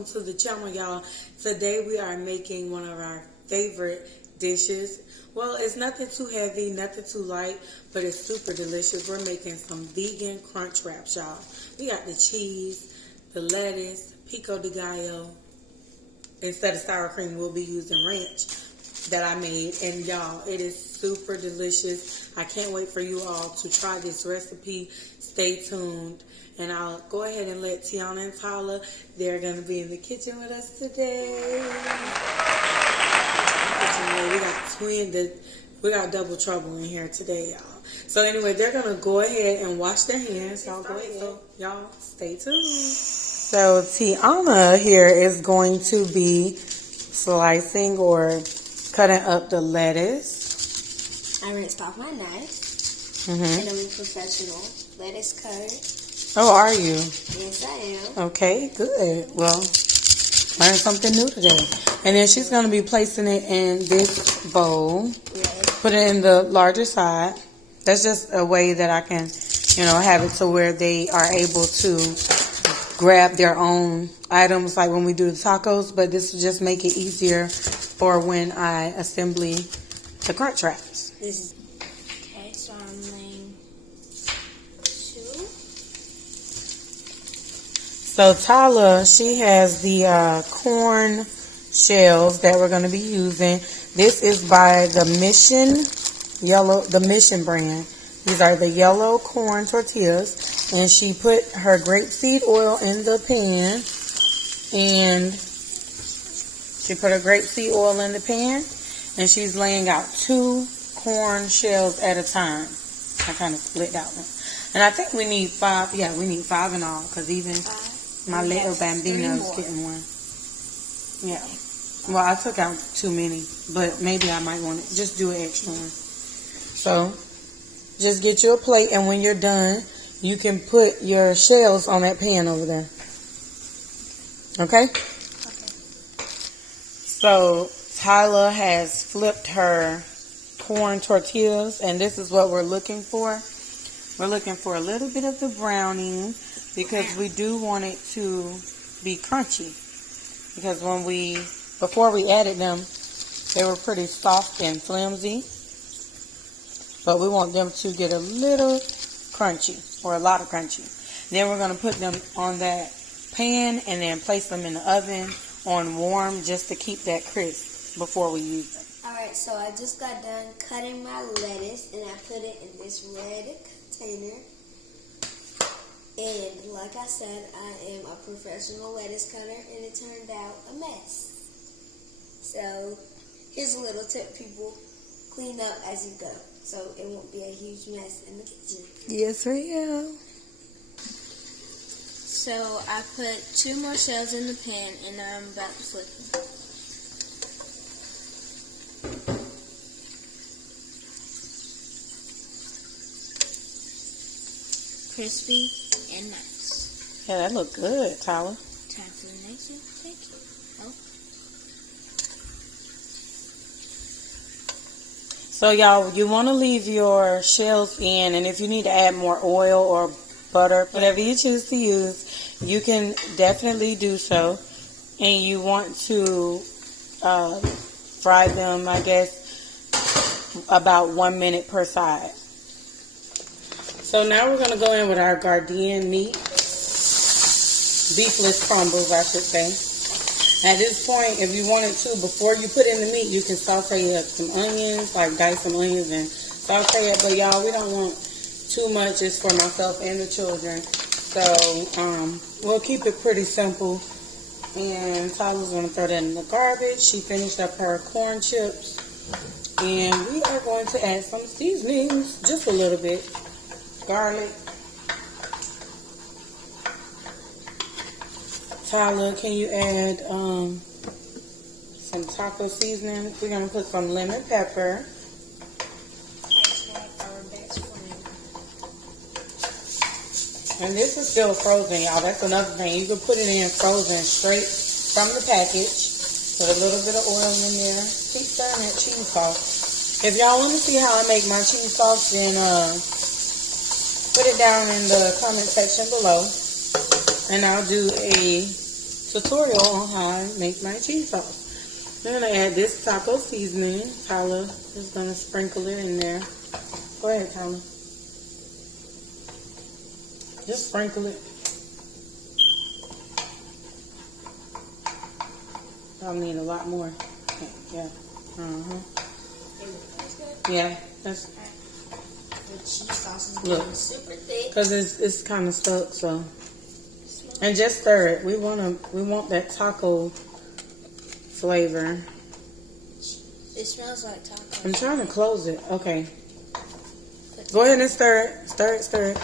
welcome to the channel, y'all. Today we are making one of our favorite dishes. Well, it's nothing too heavy, nothing too light, but it's super delicious. We're making some vegan crunch wraps, y'all. We got the cheese, the lettuce, pico de gallo. Instead of sour cream, we'll be using ranch that I made. And y'all, it is super delicious. I can't wait for you all to try this recipe. Stay tuned. And I'll go ahead and let Tiana and Tyler, they're going to be in the kitchen with us today. We got double trouble in here today, y'all. So anyway, they're going to go ahead and wash their hands. Y'all go ahead. So y'all stay tuned. So Tiana here is going to be slicing or cutting up the lettuce. I rinsed off my knife. And I'm a professional lettuce cutter. Oh, are you? Yes, I am. Okay, good. Well, learn something new today. And then she's going to be placing it in this bowl. Yes. Put it in the larger side. That's just a way that I can, have it to where they are able to grab their own items like when we do the tacos. But this will just make it easier for when I assemble the crunch wraps. Okay, so I'm laying 2. So Tyler, she has the corn shells that we're going to be using. This is by the Mission brand. These are the yellow corn tortillas, and she put her grapeseed oil in the pan, and and she's laying out 2 corn shells at a time. I kind of split that one, and I think we need 5. Yeah, we need 5 in all, because even my little bambino is getting one. Yeah. Well, I took out too many, but maybe I might want to just do an extra one. So, just get you a plate, and when you're done, you can put your shells on that pan over there. Okay? Okay. So, Tyler has flipped her corn tortillas, and this is what we're looking for. We're looking for a little bit of the browning because we do want it to be crunchy. Because before we added them, they were pretty soft and flimsy. But we want them to get a little crunchy, or a lot of crunchy. Then we're going to put them on that pan and then place them in the oven on warm just to keep that crisp before we use them. Alright, so I just got done cutting my lettuce and I put it in this red container. And like I said, I am a professional lettuce cutter, and it turned out a mess. So here's a little tip, people. Clean up as you go, so it won't be a huge mess in the kitchen. Yes, ma'am. So I put 2 more shells in the pan, and now I'm about to flip them. Crispy and nice. Yeah, that look good, Tyler. Time for the next one. Thank you. Oh. So, y'all, you want to leave your shells in, and if you need to add more oil or butter, whatever you choose to use, you can definitely do so. And you want to fry them, I guess, about 1 minute per side. So now we're going to go in with our Gardein meat. Beefless crumbles, I should say. At this point, if you wanted to, before you put in the meat, you can saute up some onions, like dice some onions and saute it. But y'all, we don't want too much. It's for myself and the children. So we'll keep it pretty simple. And Tyler's going to throw that in the garbage. She finished up her corn chips. And we are going to add some seasonings, just a little bit. Garlic. Tyler, can you add some taco seasoning? We're going to put some lemon pepper. And this is still frozen, y'all. That's another thing. You can put it in frozen straight from the package. Put a little bit of oil in there. Keep stirring that cheese sauce. If y'all want to see how I make my cheese sauce, then put it down in the comment section below. And I'll do a tutorial on how I make my cheese sauce. Then I add this taco seasoning. Tyler is going to sprinkle it in there. Go ahead, Tyler. Just sprinkle it. I'll need a lot more. Okay, yeah. Yeah, that's. The cheese sauce is Look, getting super thick. Because it's kind of stuck, so. And just stir it. We want that taco flavor. It smells like taco. I'm trying to close it. Okay. Go ahead and stir it. Stir it, stir it.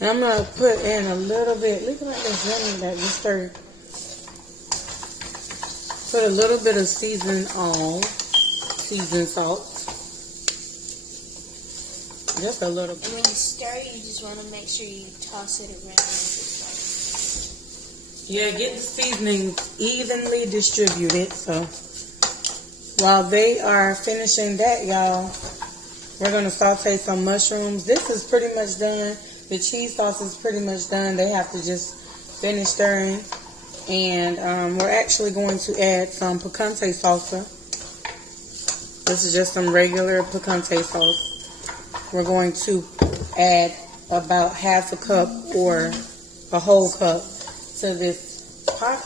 And I'm going to put in a little bit. Look at this lemon that we stirred. Put a little bit of seasoned salt. Just a little bit. And when you stir, you just want to make sure you toss it around. Yeah, get the seasonings evenly distributed. So while they are finishing that, y'all, we're going to saute some mushrooms. This is pretty much done. The cheese sauce is pretty much done. They have to just finish stirring. And we're actually going to add some picante salsa. This is just some regular picante sauce. We're going to add about half a cup or a whole cup to this pot.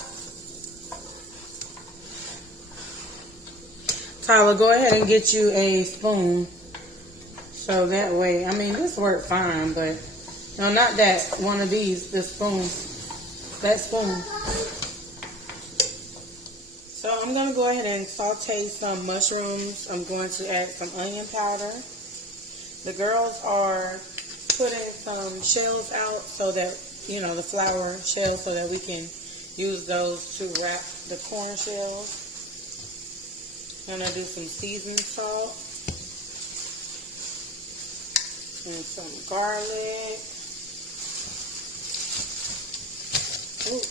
Tyler, go ahead and get you a spoon. So that way, I mean, this worked fine, but no, not that one of these, the spoon. That spoon. So I'm going to go ahead and saute some mushrooms. I'm going to add some onion powder. The girls are putting some shells out so that, the flour shells, so that we can use those to wrap the corn shells. I'm going to do some seasoned salt and some garlic. Ooh.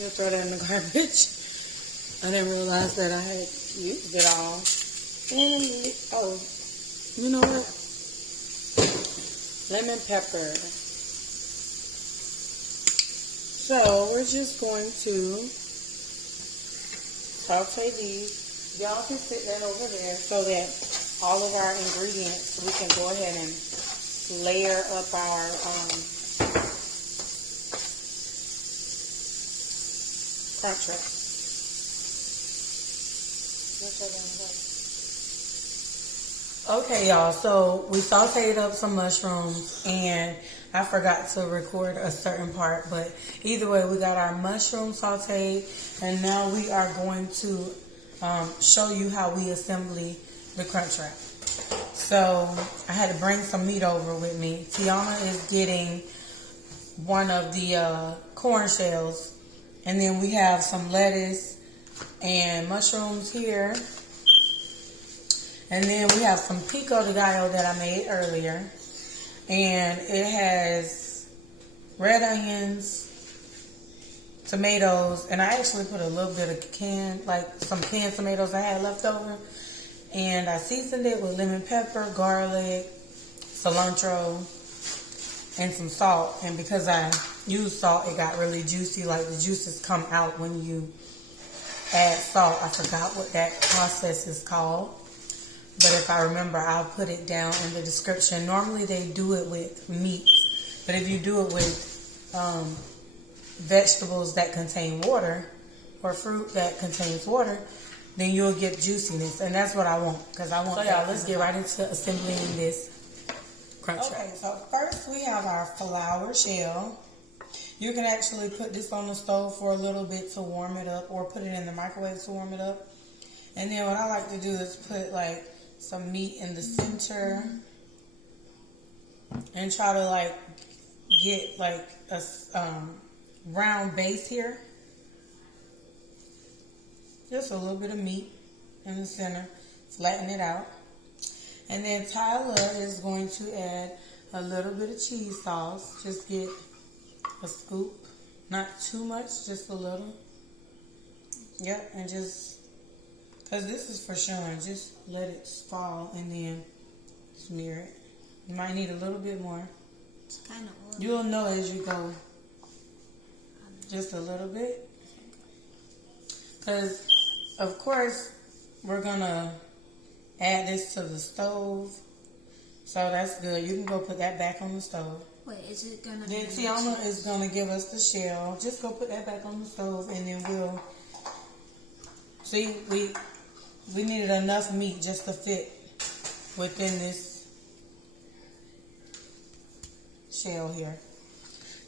You'll throw that in the garbage. I didn't realize that I had used it all. And, oh, you know what? Lemon pepper. So we're just going to saute these. Y'all can sit that over there so that all of our ingredients, we can go ahead and layer up our Crunchwrap. Okay, y'all, so we sauteed up some mushrooms, and I forgot to record a certain part, but either way, we got our mushrooms sauteed, and now we are going to show you how we assemble the Crunchwrap. So I had to bring some meat over with me. Tiana is getting one of the corn shells, and then we have some lettuce and mushrooms here. And then we have some pico de gallo that I made earlier. And it has red onions, tomatoes, and I actually put a little bit of some canned tomatoes I had left over. And I seasoned it with lemon pepper, garlic, cilantro, and some salt. And because I used salt, it got really juicy. Like the juices come out when you add salt. I forgot what that process is called. But if I remember, I'll put it down in the description. Normally they do it with meat. But if you do it with vegetables that contain water or fruit that contains water, then you'll get juiciness. And that's what I want. Because I want so y'all, let's get right into assembling this Crunchwrap. Okay, so first we have our flour shell. You can actually put this on the stove for a little bit to warm it up, or put it in the microwave to warm it up. And then what I like to do is put like some meat in the center and try to like get like a round base here. Just a little bit of meat in the center, flatten it out. And then Tyler is going to add a little bit of cheese sauce. Just get a scoop, not too much, just a little. Yep, and just, because this is for showing, just let it fall and then smear it. You might need a little bit more. It's kind of oily. You'll know as you go. Just a little bit. Because, of course, we're going to add this to the stove. So that's good. You can go put that back on the stove. Wait, is it going to Then Tiana is going to give us the shell. Just go put that back on the stove and then we'll... See, we needed enough meat just to fit within this shell here.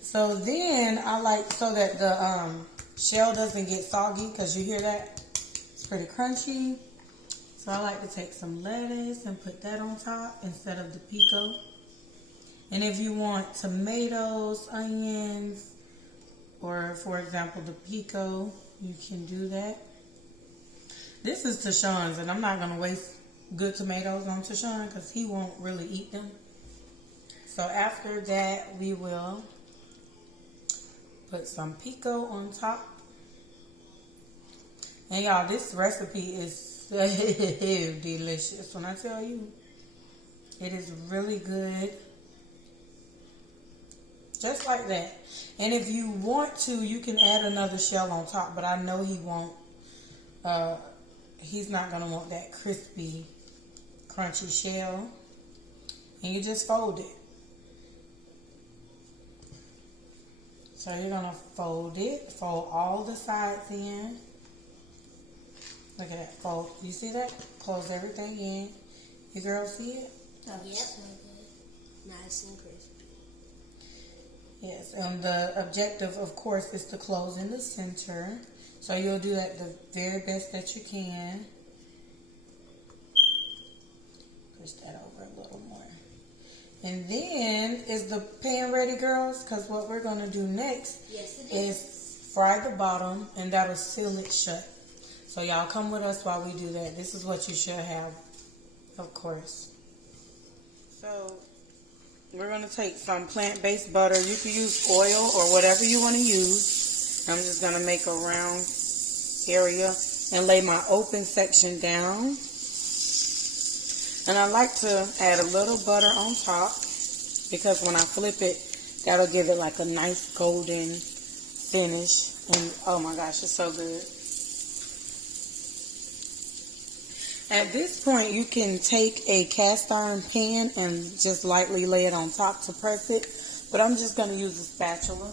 So then I like, so that the shell doesn't get soggy, because you hear that? It's pretty crunchy. So I like to take some lettuce and put that on top instead of the pico. And if you want tomatoes, onions, or for example the pico, you can do that. This is Tashawn's, and I'm not going to waste good tomatoes on Tashawn because he won't really eat them. So after that, we will put some pico on top. And y'all, this recipe is so delicious. When I tell you, it is really good. Just like that. And if you want to, you can add another shell on top, but I know he won't. He's not going to want that crispy, crunchy shell. And you just fold it. So you're going to fold it. Fold all the sides in. Look at that. Fold. You see that? Close everything in. You girls see it? Oh, yep. So good. Nice and crispy. Yes. And the objective, of course, is to close in the center. So you'll do that the very best that you can. Push that over a little more. And then, is the pan ready, girls? Because what we're going to do next is fry the bottom, and that'll seal it shut. So y'all come with us while we do that. This is what you should have, of course. So we're going to take some plant-based butter. You can use oil or whatever you want to use. I'm just going to make a round area and lay my open section down. And I like to add a little butter on top because when I flip it, that'll give it like a nice golden finish. And oh my gosh, it's so good. At this point, you can take a cast iron pan and just lightly lay it on top to press it. But I'm just going to use a spatula.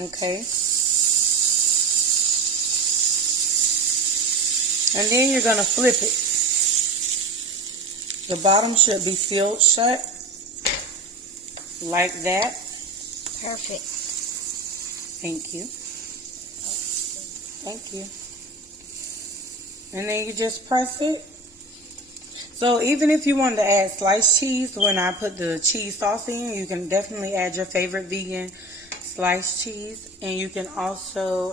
Okay. And then you're going to flip it. The bottom should be sealed shut. Like that. Perfect. Thank you. Thank you. And then you just press it. So even if you wanted to add sliced cheese, when I put the cheese sauce in, you can definitely add your favorite vegan sliced cheese, and you can also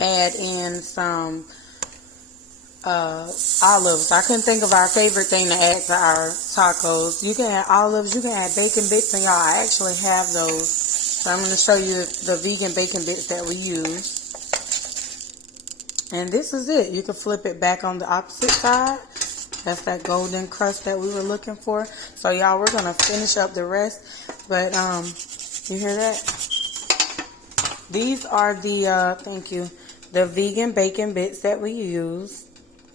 add in some olives. I couldn't think of our favorite thing to add to our tacos. You can add olives, you can add bacon bits, and y'all, I actually have those. So I'm going to show you the vegan bacon bits that we use. And this is it. You can flip it back on the opposite side. That's that golden crust that we were looking for. So y'all, we're going to finish up the rest. But, you hear that? These are the, thank you, the vegan bacon bits that we use.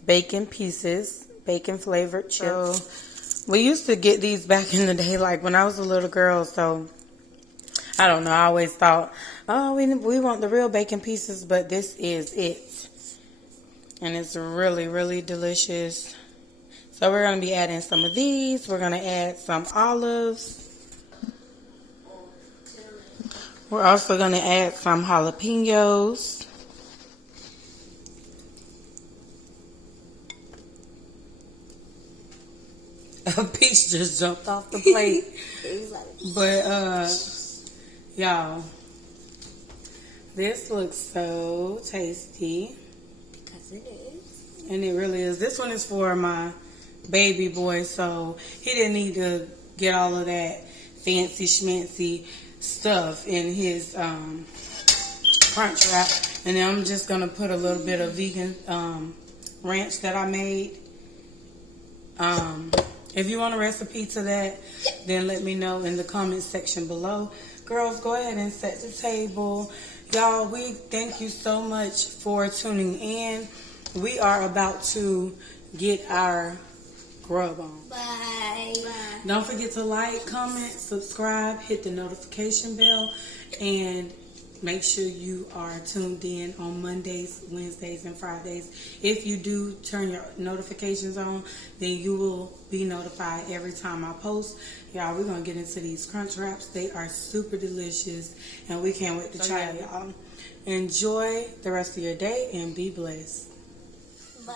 Bacon pieces, bacon flavored chips. So, we used to get these back in the day, like when I was a little girl. So, I don't know. I always thought, oh, we want the real bacon pieces, but this is it. And it's really, really delicious. So we're going to be adding some of these. We're going to add some olives. We're also going to add some jalapenos. A piece just jumped off the plate. But, y'all, This looks so tasty. Because it is. And it really is. This one is for my baby boy, so he didn't need to get all of that fancy schmancy stuff in his Crunchwrap. And then I'm just going to put a little bit of vegan ranch that I made. If you want a recipe to that, then let me know in the comments section below. Girls, go ahead and set the table. Y'all, we thank you so much for tuning in. We are about to get our grub on. Bye. Don't forget to like, comment, subscribe, hit the notification bell, and make sure you are tuned in on Mondays, Wednesdays, and Fridays. If you do turn your notifications on, then you will be notified every time I post. Y'all, we're going to get into these Crunch Wraps. They are super delicious, and we can't wait to try it, y'all. Enjoy the rest of your day, and be blessed. Bye.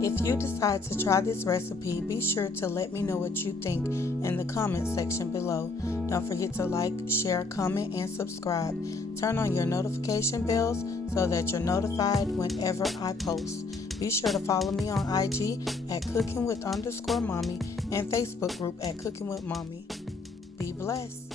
If you decide to try this recipe, be sure to let me know what you think in the comment section below. Don't forget to like, share, comment, and subscribe. Turn on your notification bells so that you're notified whenever I post. Be sure to follow me on IG at cookingwith_mommy and Facebook group at Cooking with Mommy. Be blessed.